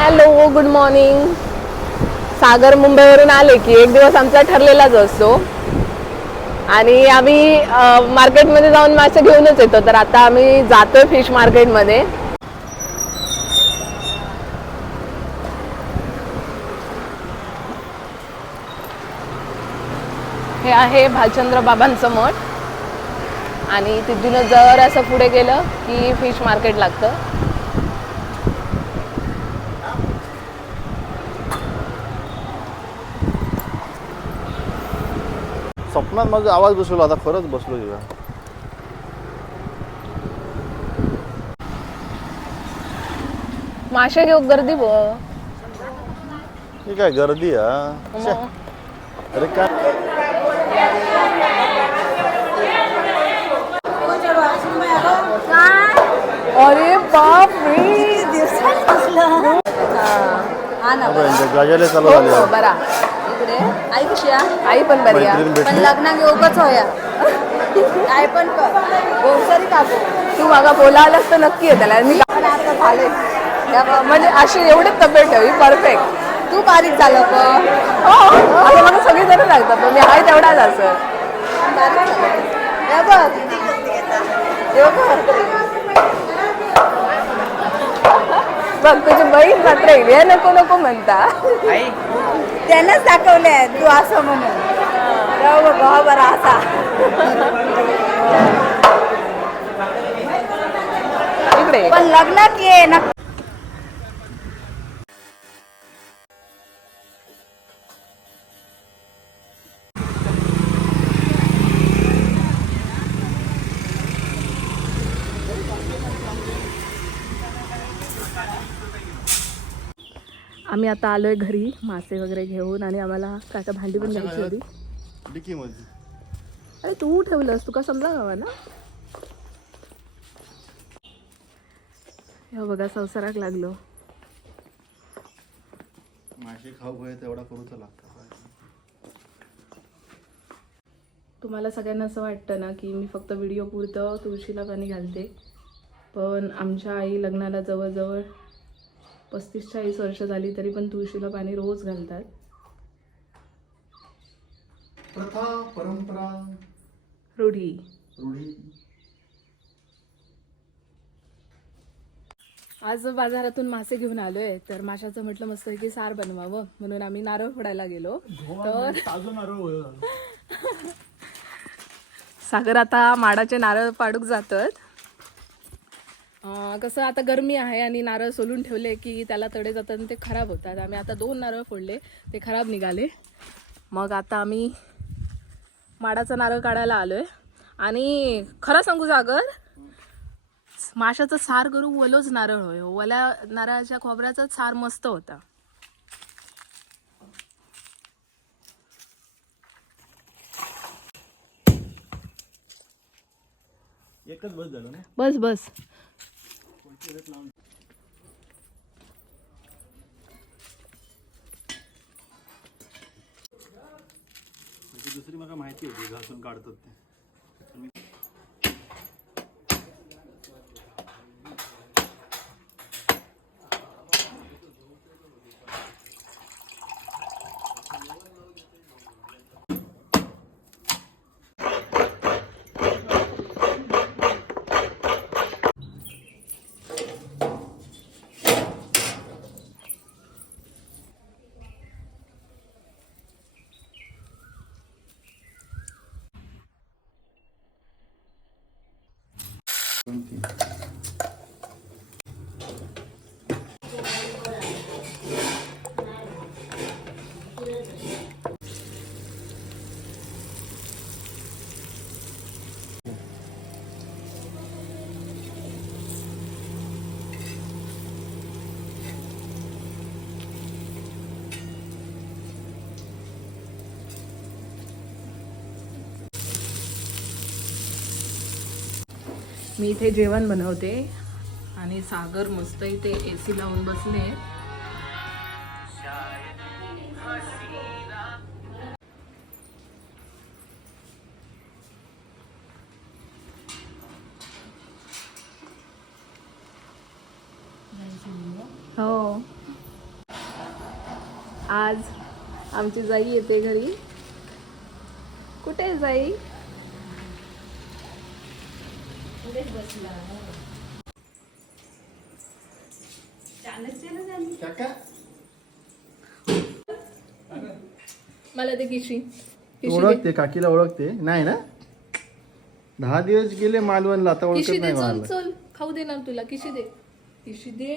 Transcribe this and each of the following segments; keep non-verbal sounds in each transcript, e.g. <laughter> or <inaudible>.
Hello good morning सागर मुंबईवरून आले की एक दिवस आमचा ठरलेलाच असतो. आणि आम्ही मार्केटमध्ये जाऊन मासे घेऊनच येतो तर आता आम्ही जातोय फिश मार्केटमध्ये हे आहे भालचंद्र बाबांचं मठ आणि तिथून जर असं पुढे गेलं की फिश मार्केट लागतं. स्वप्नात माझा आवाज बसवला आता खरंच बसलो तुझ्या मासे घेऊ गर्दी ब ही काय गर्दी हा? छे, अरे काय? अरे बाप रे. हा. ना गजाले चालू हो झाले. हो बरा. इकडे. आई कशी आहे? आई पण बरी आहे. पण लग्नाक योगच होया. आई पण गोवसरी काकू. तू मागा बोला आलास तर नक्की आहे त्याला मी आता झाले म्हणजे अशी एवढी तब्येत ठेवी परफेक्ट तू बारीक झालं पण हो आता मला सगळी जण लागतात पण मी आहे तेवढाच असं. बारीक बघ. हे बघ. तुझी बहीण मात्र हे नको नको म्हणता. त्यानंच दाखवले तू असं म्हणून. जाऊ बघ हा बरा असा. इकडे पण लग्नात ये ना आम्ही आता आलोय घरी मासे वगैरे घेऊन आणि आम्हाला काका भांडी पण घ्यायची होती. अरे तू ठेवलंस तुका समजा हवा ना? हे बघा संसाराक लागलो. मासे खाऊ तेवढा करूच लागतं. तुम्हाला सगळ्यांना असं वाटतं ना की मी फक्त व्हिडिओ पुरतं तुळशीला पाणी घालते पण आमच्या आई लग्नाला जवळजवळ पस्तीस चाळीस वर्ष झाली तरी पण तुळशीला पाणी रोज घालतात. प्रथा परंपरा. रूढी. रूढी. आज बाजारातून मासे घेऊन आलोय तर माशाचं म्हटलं मस्त की सार बनवावं म्हणून आम्ही नारळ फोडायला गेलो. तर <laughs> सागर आता माडाचे नारळ पाडूक जातात कसं आता गरमी आहे आणि नारळ सोलून ठेवले की त्याला तडे जातात आणि ते खराब होतात. आम्ही आता दोन नारळ फोडले ते खराब निघाले. मग आता आम्ही माडाचा नारळ काढायला आलो आहे आणि खरं सांगू सागर माशाचं सार करू वलोच नारळ होय. वल्या नारळाच्या खोबऱ्याचा सार मस्त होता. एकच बस झालं ना? बस बस. त्याची दुसरी मला माहिती होती घासून काढतात ते. मी इथे जेवण बनवते. आणि सागर मस्त इथे ए सी लावून बसले. हो. आज आमची जाई येते घरी. कुठे जाई? आहे जाई मला ते किशी. ओळखते काकीला ओळखते. नाही ना? दहा दिवस गेले मालवणला आता किशी ओळखत दे नाही चल मला चल. खाऊ देणार तुला किशी दे. किशी दे.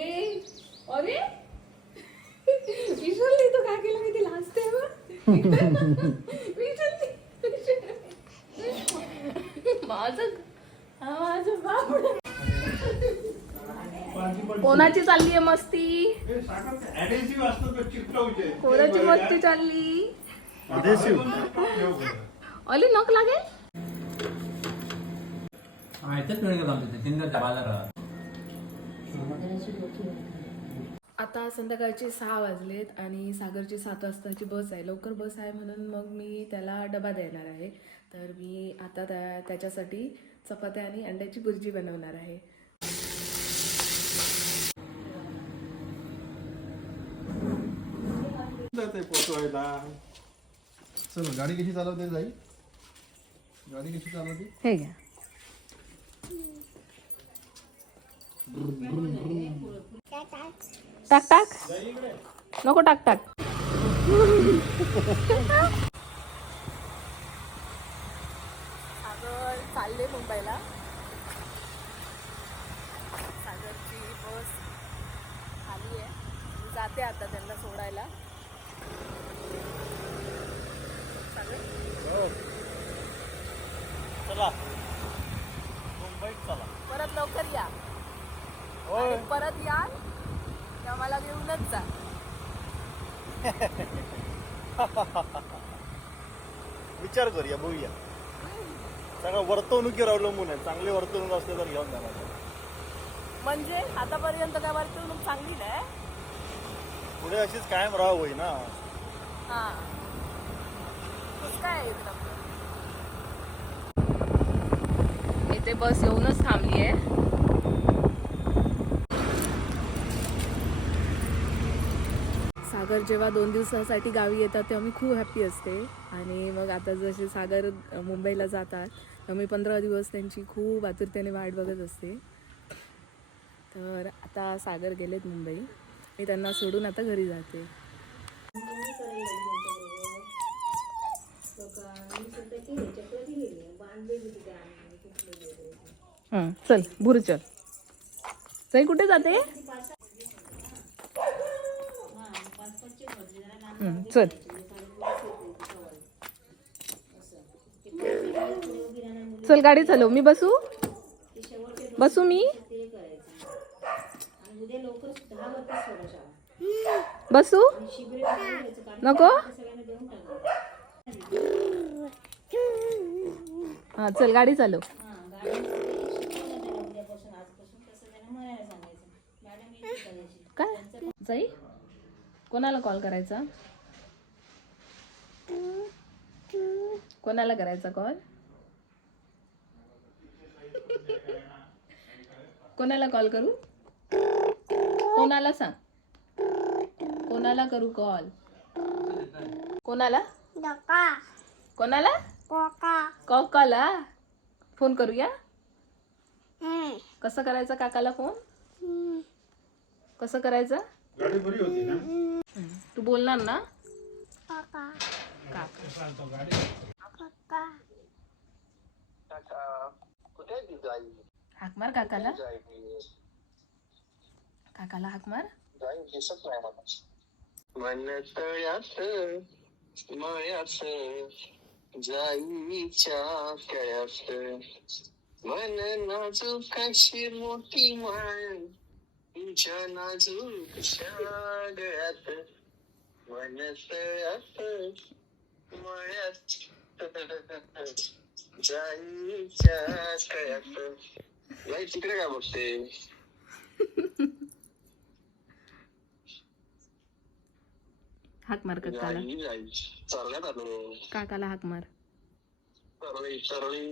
अरे! विसरली तू काय केलं मी ती लाजते <laughs> विसरली माझं कोणाची चालली आहे मस्ती? कोणाची मस्ती चालली? अली नक लागेल? आता संध्याकाळचे सहा वाजलेत आणि सागरची सात वाजताची बस आहे. लवकर बस आहे म्हणून मग मी त्याला डबा देणार आहे. तर मी आता त्या त्याच्यासाठी चपात्या आणि अंड्याची भुर्जी बनवणार आहे. चल गाडी कशी चालवते जाई? गाडी कशी चालवते? हे घ्या. टाक टाक. नको टाक टाक. <laughs> चालले मुंबईला. सागरची बस आली आहे. मी जाते आता त्यांना सोडायला. सागर चला. मुंबईत चला. परत लवकर या. आणि परत याल तेव्हा मला घेऊनच जा. <laughs> विचार करूया बघूया. सगळं वर्तवणुकीवर अवलंबून आहे. चांगली वर्तवणूक असते तर घेऊन जाणार म्हणजे आतापर्यंत काय वर्तवणूक चांगली नाही? पुढे अशीच कायम राहावं होई ना. हा. काय इथं? बस येऊनच थांबली आहे. सागर जेव्हा दोन दिवसासाठी गावी येतात तेव्हा मी खूप हॅप्पी असते. आणि मग आता जसे सागर मुंबईला जातात मी पंधरा दिवस त्यांची खूप आतुरतेने वाट बघत असते. तर आता सागर गेलेत मुंबई. मी त्यांना सोडून आता घरी जाते. हं, चल भूर चल. चल कुठे जाते? हं, चल. चल गाडी चालव. मी बसू? बसू मी? बसू? नको? हा चल गाडी चालव. काय? जाई कोणाला कॉल करायचा? कोणाला करायचा कॉल कोणाला कॉल करू? कोणाला सांग? कोणाला करू कॉल? कोणाला? कोणाला? काकाला. फोन करूया? कसं करायचा काकाला फोन? कसं करायचा? गाडी बरी होती ना? तू बोलणार ना? काका. हाक मार काकाला काकाला हाक मार मळ्यात जाईच्या कळ्यात. मन नाजूक अशी मोठी माळ तुझ्या नाजूक गळ्यात मन तळ्यात मळ्यात जाईच्या कळ्यात. बाई तिकडे काय बघते हाक मार काकाला चालण्यात आलो काकाला हाक मार सरळी